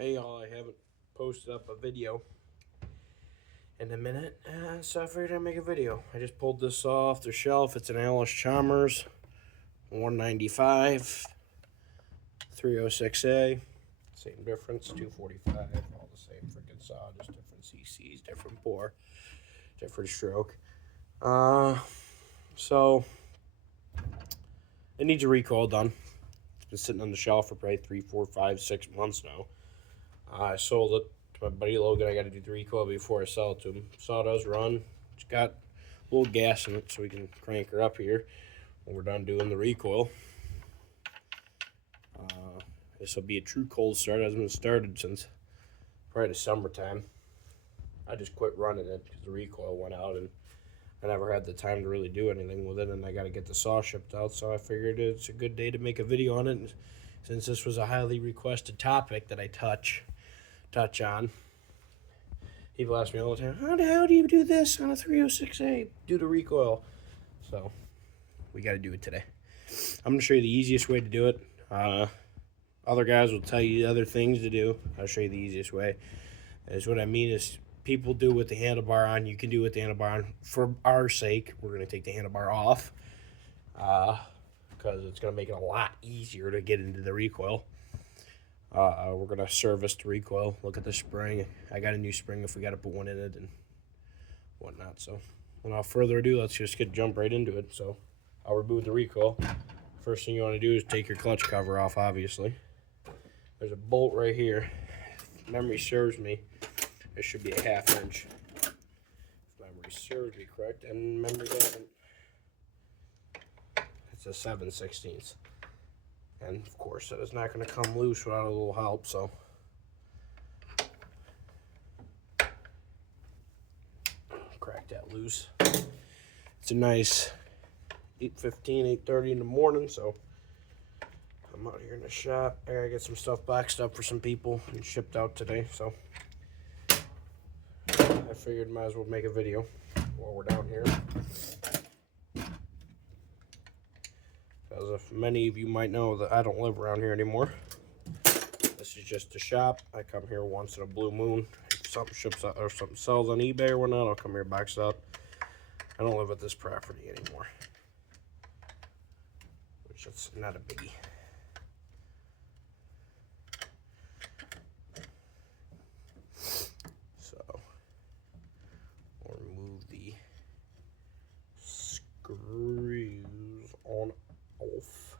Hey y'all, I haven't posted up a video in a minute, so I figured I'd make a video. I just pulled this off the shelf. It's an Alice Chalmers 195 306A. Same difference, 245, all the same freaking saw, just different CCs, different bore, different stroke. So it needs a recoil done. It's been sitting on the shelf for probably 3, 4, 5, 6 months now. I sold it to my buddy Logan. I got to do the recoil before I sell it to him. Saw it does run. It's got a little gas in it, so we can crank her up here when we're done doing the recoil. This will be a true cold start. It hasn't been started since probably the summertime. I just quit running it because the recoil went out, and I never had the time to really do anything with it, and I got to get the saw shipped out, so I figured it's a good day to make a video on it. And since this was a highly requested topic that I touch on, people ask me all the time, how the hell do you do this on a 306A, do the recoil? So we got to do it today. I'm going to show you the easiest way to do it. Other guys will tell you other things to do. I'll show you the easiest way. Is what I mean is people do with the handlebar on. You can do with the handlebar on. For our sake, we're going to take the handlebar off because it's going to make it a lot easier to get into the recoil. We're going to service the recoil. Look at the spring. I got a new spring if we got to put one in it and whatnot. So without further ado, let's just jump right into it. So I'll remove the recoil. First thing you want to do is take your clutch cover off, obviously. There's a bolt right here. If memory serves me, it should be a 1/2 inch. If memory serves me correct, and memory doesn't. It's a 7/16. And of course, that is not going to come loose without a little help, so. Crack that loose. It's a nice 8:15, 8:30 in the morning, so I'm out here in the shop. I gotta get some stuff boxed up for some people and shipped out today, so I figured might as well make a video while we're down here. As if many of you might know that I don't live around here anymore. This is just a shop. I come here once in a blue moon. If something ships out or something sells on eBay or whatnot, I'll come here box it up. I don't live at this property anymore, which is not a biggie. So we'll remove the screws on off,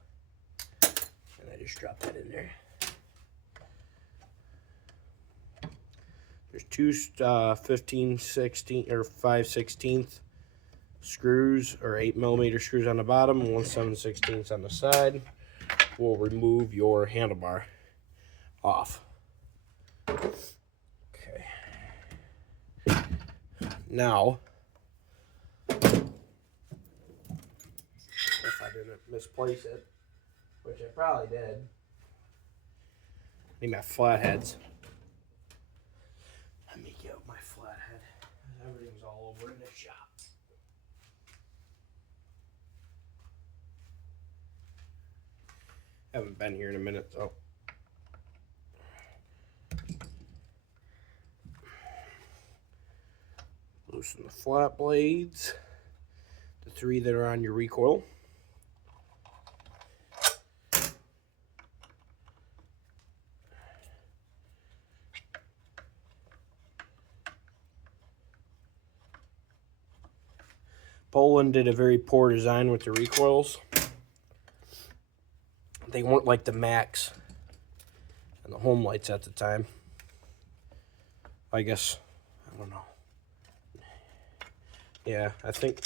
and I just dropped that in there. There's two 15/16 or 5/16 screws or 8mm screws on the bottom, and 1 7/16 on the side. We'll remove your handlebar off. Okay. Now, if I didn't misplace it, which I probably did, I need my flatheads. Let me get my flathead. Everything's all over in the shop. Haven't been here in a minute, so. Loosen the flat blades, the 3 that are on your recoil. Poulan did a very poor design with the recoils. They weren't like the Max and the Home Lights at the time. I guess, I don't know. Yeah, I think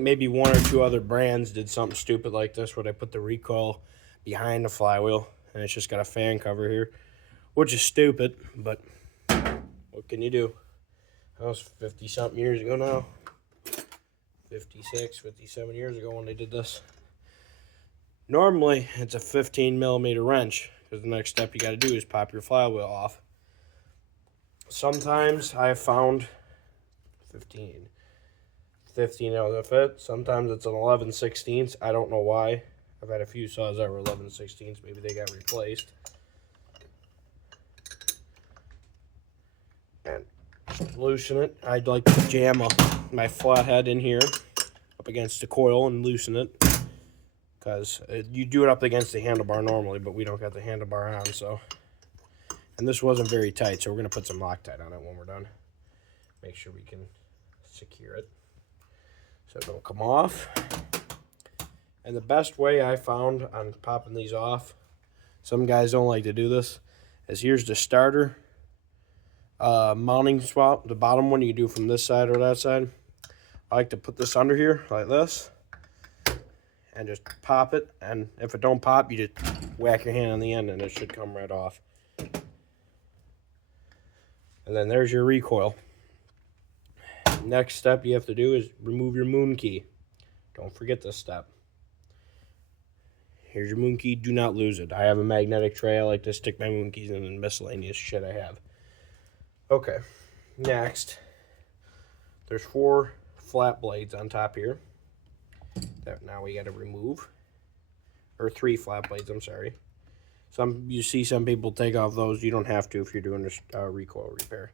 maybe 1 or 2 other brands did something stupid like this where they put the recoil behind the flywheel and it's just got a fan cover here, which is stupid, but what can you do? That was 50-something years ago now. 56, 57 years ago when they did this. Normally, it's a 15mm wrench, because the next step you got to do is pop your flywheel off. Sometimes I have found 15 out of it. Sometimes it's an 11/16. I don't know why. I've had a few saws that were 11/16. Maybe they got replaced. loosen it, I'd like to jam my flathead in here up against the coil and loosen it, because you do it up against the handlebar normally, but we don't got the handlebar on, so. And this wasn't very tight, so we're going to put some Loctite on it when we're done. Make sure we can secure it so it don't come off. And the best way I found on popping these off, some guys don't like to do this, is here's the starter mounting spot, the bottom one you can do from this side or that side. I like to put this under here like this and just pop it, and if it don't pop, you just whack your hand on the end and it should come right off. And then there's your recoil. Next step you have to do is remove your moon key. Don't forget this step. Here's your moon key. Do not lose it. I have a magnetic tray. I like to stick my moon keys in and miscellaneous shit I have. Okay. Next, there's 4 flat blades on top here that now we got to remove. Or 3 flat blades, I'm sorry. You see some people take off those. You don't have to if you're doing a recoil repair.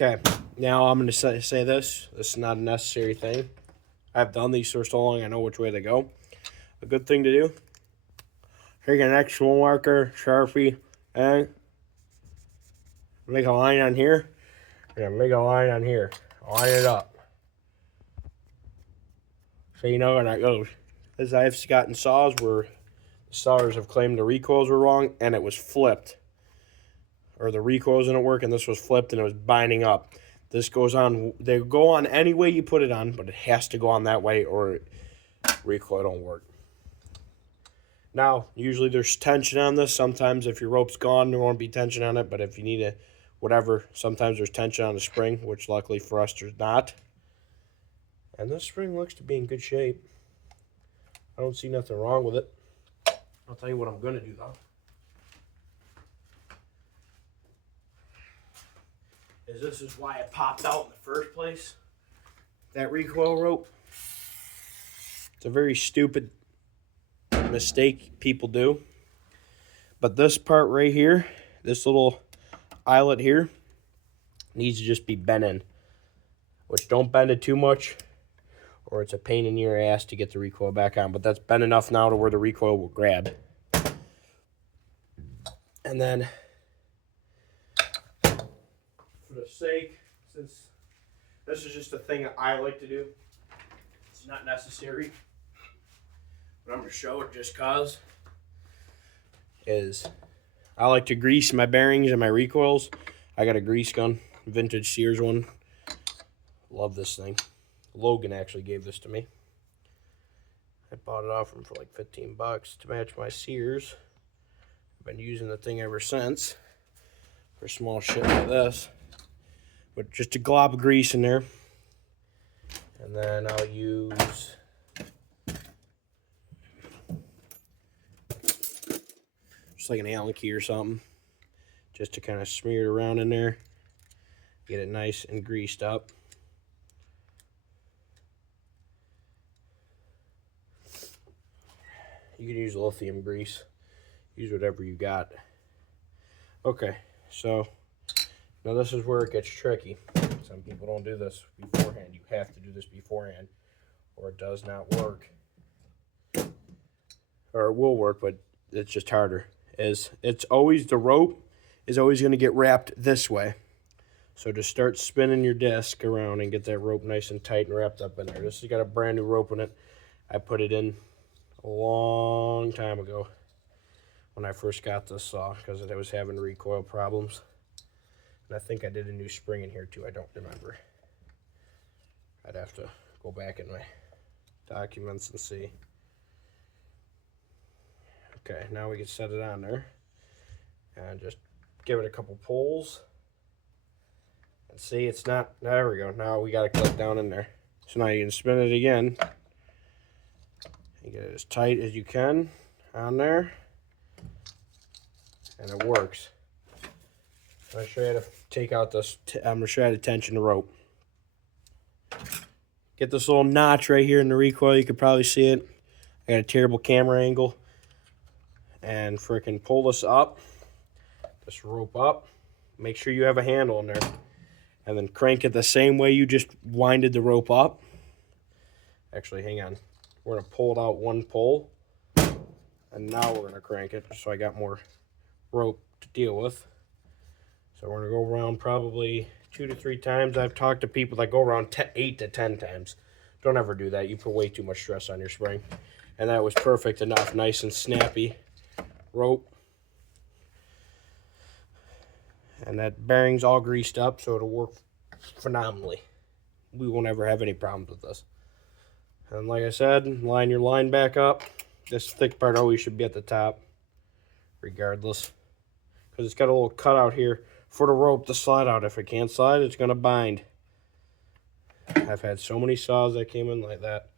Okay, now I'm going to say this. This is not a necessary thing. I've done these for so long, I know which way they go. A good thing to do, take an extra marker, Sharpie, and make a line on here, and make a line on here. Line it up. So you know where that goes. As I've gotten saws where the sawyers have claimed the recoils were wrong, and it was flipped. Or the recoils didn't work, and this was flipped, and it was binding up. This goes on, they go on any way you put it on, but it has to go on that way, or recoil don't work. Now, usually there's tension on this. Sometimes if your rope's gone, there won't be tension on it, but if you need a whatever, sometimes there's tension on the spring, which luckily for us there's not. And this spring looks to be in good shape. I don't see nothing wrong with it. I'll tell you what I'm going to do, though. This is why it popped out in the first place. That recoil rope. It's a very stupid mistake people do. But this part right here, this little eyelet here, needs to just be bent in. Which, don't bend it too much, or it's a pain in your ass to get the recoil back on. But that's bent enough now to where the recoil will grab. And then, for the sake, since this is just a thing that I like to do, it's not necessary, but I'm going to show it just cause, is I like to grease my bearings and my recoils. I got a grease gun, vintage Sears one. Love this thing. Logan actually gave this to me. I bought it off him for like 15 bucks to match my Sears. I've been using the thing ever since for small shit like this. But just a glob of grease in there. And then I'll use just like an Allen key or something, just to kind of smear it around in there, get it nice and greased up. You can use lithium grease, use whatever you got. Okay, so now this is where it gets tricky. Some people don't do this beforehand. You have to do this beforehand, or it does not work. Or it will work, but it's just harder. It's always, the rope is always going to get wrapped this way. So just start spinning your disc around and get that rope nice and tight and wrapped up in there. This has got a brand new rope in it. I put it in a long time ago when I first got this saw, because I was having recoil problems. And I think I did a new spring in here too. I don't remember. I'd have to go back in my documents and see. Okay, now we can set it on there and just give it a couple pulls. And see, it's not, there we go. Now we got to click down in there. So now you can spin it again. You get it as tight as you can on there, and it works. I'm going to show you how to take out this, I'm going to show you how to tension the rope. Get this little notch right here in the recoil. You could probably see it. I got a terrible camera angle. And freaking pull this up. This rope up. Make sure you have a handle in there. And then crank it the same way you just winded the rope up. Actually, hang on. We're going to pull it out one pull. And now we're going to crank it. So I got more rope to deal with. So we're going to go around probably 2 to 3 times. I've talked to people that go around 8 to 10 times. Don't ever do that. You put way too much stress on your spring. And that was perfect enough. Nice and snappy rope. And that bearing's all greased up, so it'll work phenomenally. We won't ever have any problems with this. And like I said, line your line back up. This thick part always should be at the top, regardless. Because it's got a little cutout here for the rope to slide out. If it can't slide, it's going to bind. I've had so many saws that came in like that.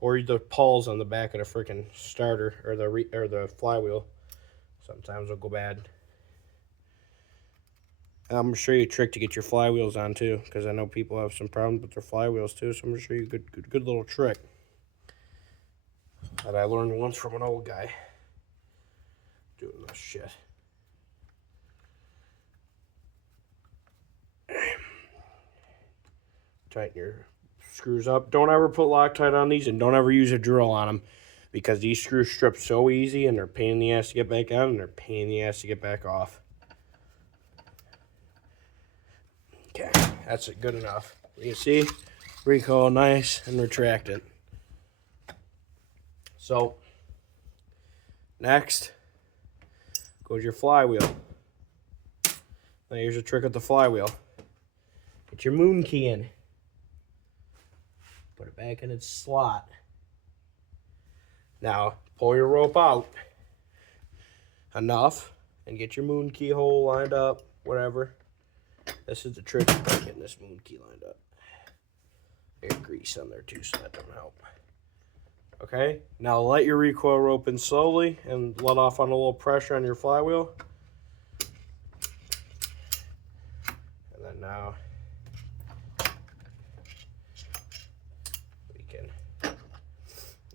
Or the pawls on the back of the freaking starter or the flywheel. Sometimes will go bad. I'm going to show you a trick to get your flywheels on too, because I know people have some problems with their flywheels too. So I'm going to show you a good little trick that I learned once from an old guy doing this shit. Tighten your screws up. Don't ever put Loctite on these, and don't ever use a drill on them, because these screws strip so easy, and they're a pain in the ass to get back on, and they're a pain in the ass to get back off. Okay, that's it, good enough. You can see, recoil nice and retracted. So, next goes your flywheel. Now here's a trick with the flywheel. Get your moon key in. Put it back in its slot. Now, pull your rope out enough and get your moon key hole lined up, whatever. This is the trick about getting this moon key lined up. There's grease on there too, so that doesn't help. Okay, now let your recoil rope in slowly and let off on a little pressure on your flywheel. And then now we can,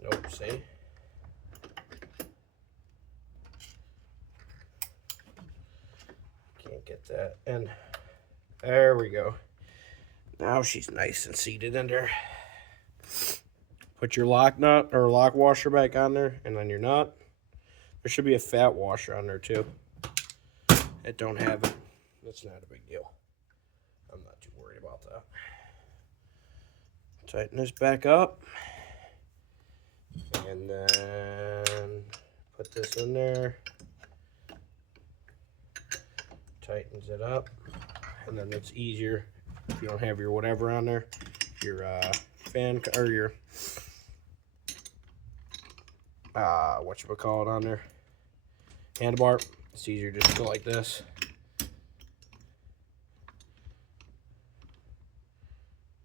nope, see? Can't get that in. There we go. Now she's nice and seated in there. Put your lock nut or lock washer back on there, and then your nut. There should be a fat washer on there too. It don't have it. That's not a big deal. I'm not too worried about that. Tighten this back up. And then put this in there. Tightens it up. And then it's easier if you don't have your whatever on there. Your fan or your whatchamacallit on there, handlebar. It's easier just to go like this.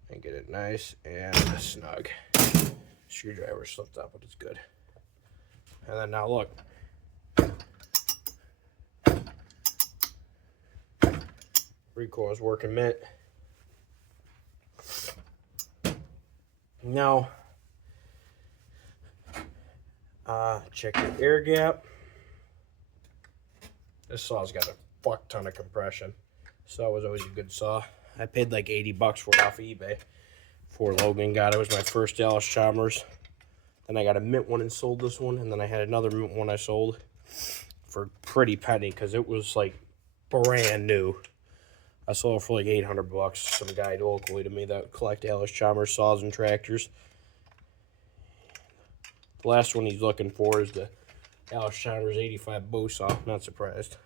And get it nice and snug. Screwdriver slipped up, but it's good. And then now look. Recoil is working mint. Now, check your air gap. This saw's got a fuck ton of compression. Saw was always a good saw. I paid like $80 for it off of eBay before Logan got it. It was my first Dallas Chalmers. Then I got a mint one and sold this one, and then I had another mint one I sold for a pretty penny because it was like brand new. I sold it for like $800. Some guy locally to me that collect Dallas Chalmers saws and tractors. The last one he's looking for is the Dallas Chalmers 85 bow saw. Not surprised.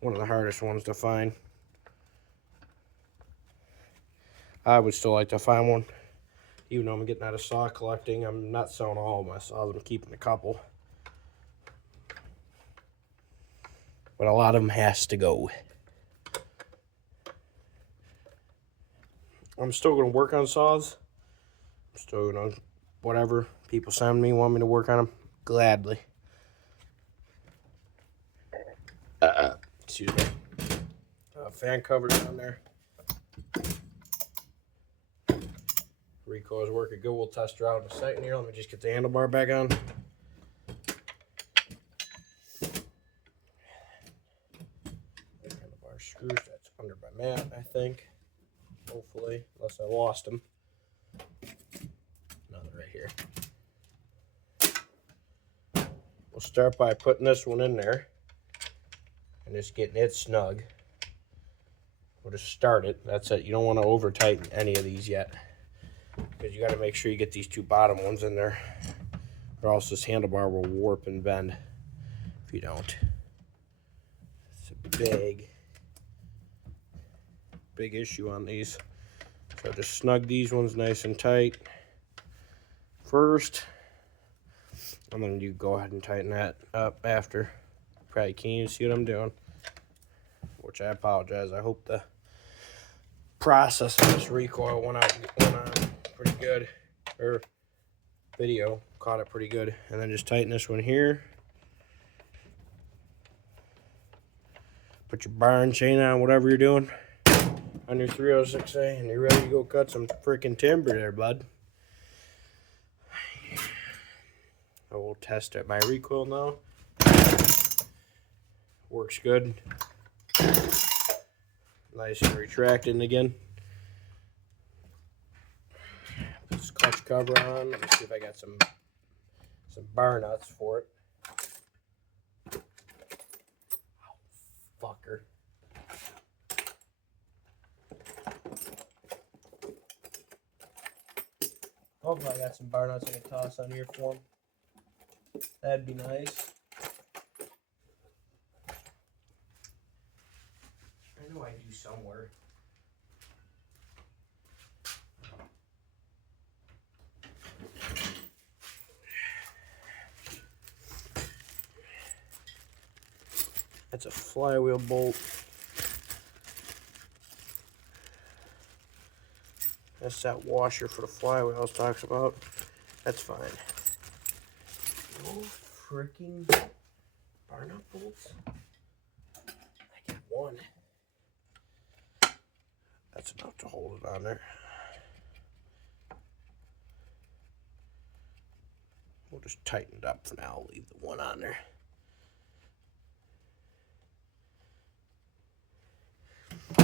One of the hardest ones to find. I would still like to find one. Even though I'm getting out of saw collecting, I'm not selling all of my saws. I'm keeping a couple. But a lot of them has to go. I'm still going to work on saws. I'm still going to, whatever people send me, want me to work on them, gladly. Excuse me. Fan covers on there. recoil is working good. We'll test her out in a second here. Let me just get the handlebar back on. Handlebar screws, that's under my mat, I think. Hopefully, unless I lost them. No, they're right here. We'll start by putting this one in there and just getting it snug. We'll just start it. That's it. You don't want to over tighten any of these yet, because you got to make sure you get these two bottom ones in there, or else this handlebar will warp and bend if you don't. It's a big issue on these. So just snug these ones nice and tight first, and then you go ahead and tighten that up after. Probably can't even see what I'm doing, which I apologize. I hope the process of this recoil went on pretty good, or video caught it pretty good. And then just tighten this one here. Put your barn chain on, whatever you're doing, on your 306A, and you're ready to go cut some freaking timber there, bud. I will test it. My recoil now works good. Nice and retracting again. Put this clutch cover on. Let me see if I got some bar nuts for it. Oh, fucker. Hopefully I got some bar nuts I can toss on here for them. That'd be nice. I know I do somewhere. That's a flywheel bolt. That's that washer for the flywheel I was talking about. That's fine. No freaking bar nut bolts. I got one. That's enough to hold it on there. We'll just tighten it up for now. I'll leave the one on there. I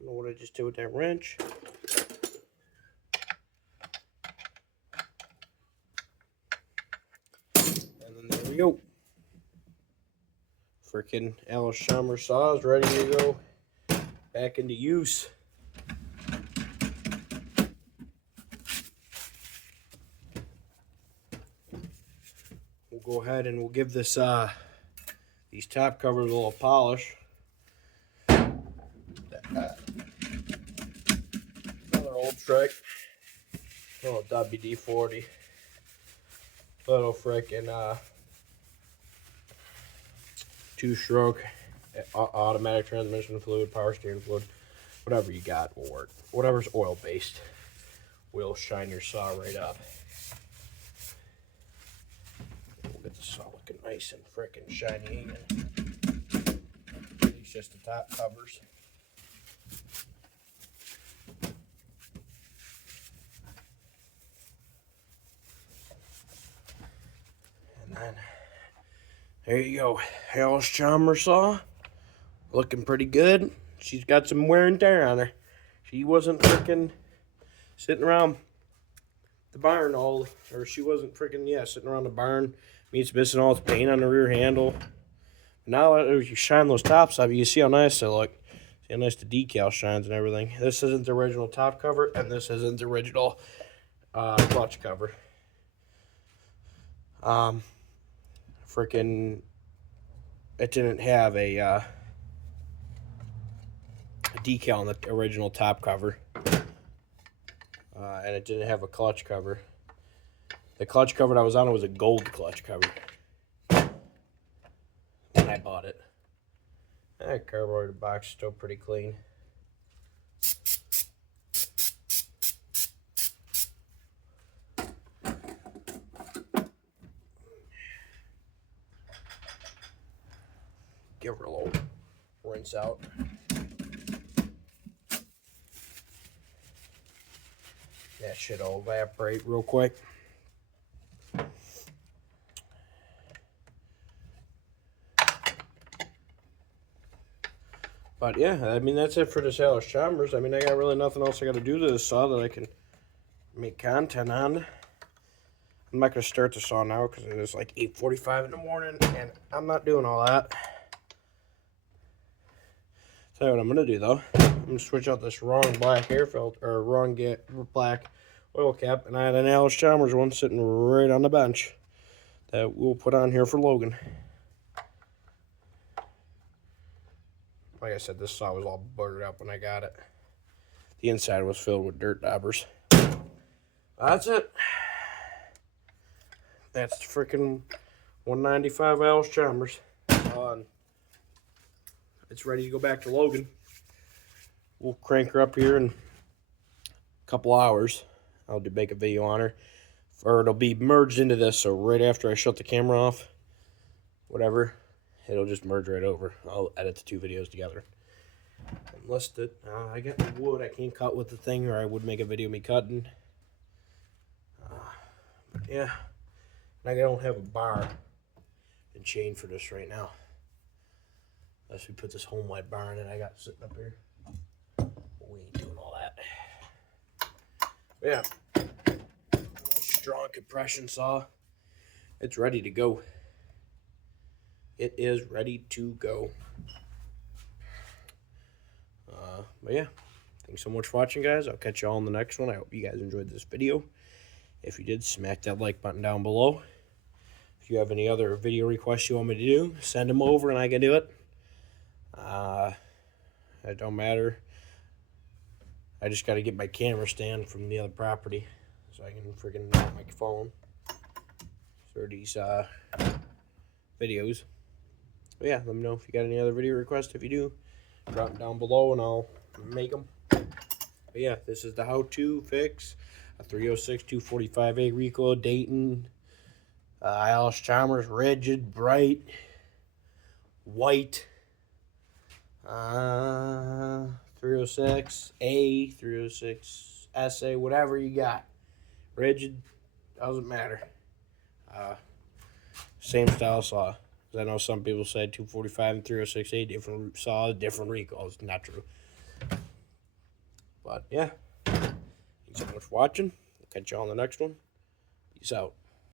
don't know what I just did with that wrench. And then there we go. Freaking Alice Schommer saw is ready to go back into use. We'll go ahead and we'll give this these top covers a little polish. Another old strike. Oh, WD-40. Little freaking two-stroke automatic transmission fluid, power steering fluid, whatever you got will work. Whatever's oil-based will shine your saw right up. We'll get the saw looking nice and freaking shiny again. It's just the top covers. And then there you go. Alice Schommer saw. Looking pretty good. She's got some wear and tear on her. She wasn't freaking sitting around the barn all, or she wasn't freaking, sitting around the barn. It's missing all its paint on the rear handle. Now that you shine those tops up, you can see how nice they look. See how nice the decal shines and everything. This isn't the original top cover, and this isn't the original clutch cover. Freaking, it didn't have a decal on the original top cover, and it didn't have a clutch cover. The clutch cover that was on it was a gold clutch cover when I bought it. That carburetor box is still pretty clean. Give her a little rinse out. That shit will evaporate real quick. But yeah, I mean, that's it for the Sailor's Chambers. I mean, I got really nothing else I got to do to this saw that I can make content on. I'm not going to start the saw now because it is like 8:45 in the morning, and I'm not doing all that. Tell you what I'm going to do, though. I'm going to switch out this wrong black air filter, or wrong black oil cap, and I had an Alice Chalmers one sitting right on the bench that we'll put on here for Logan. Like I said, this saw was all buttered up when I got it. The inside was filled with dirt daubers. That's it. That's the freaking 195 Alice Chalmers. It's ready to go back to Logan. We'll crank her up here in a couple hours. I'll make a video on her. Or it'll be merged into this, so right after I shut the camera off, whatever, it'll just merge right over. I'll edit the two videos together. Unless I got the wood I can't cut with the thing, or I would make a video of me cutting. But yeah, I don't have a bar and chain for this right now. Unless we put this home wide bar in it I got sitting up here. We ain't doing all that. But yeah, strong compression saw. It's ready to go. It is ready to go. But yeah, thanks so much for watching, guys. I'll catch you all in the next one. I hope you guys enjoyed this video. If you did, smack that like button down below. If you have any other video requests you want me to do, send them over and I can do it. It don't matter. I just got to get my camera stand from the other property so I can freaking mount my phone for these videos. But yeah, let me know if you got any other video requests. If you do, drop them down below and I'll make them. But yeah, this is the how-to fix a 306-245A recoil Dayton Alice Chalmers rigid bright white 306A, 306SA, whatever you got. Rigid, doesn't matter. Same style saw. I know some people said 245 and 306A, different saws, different recoils. Not true. But yeah, thanks so much for watching. I'll catch you on the next one. Peace out.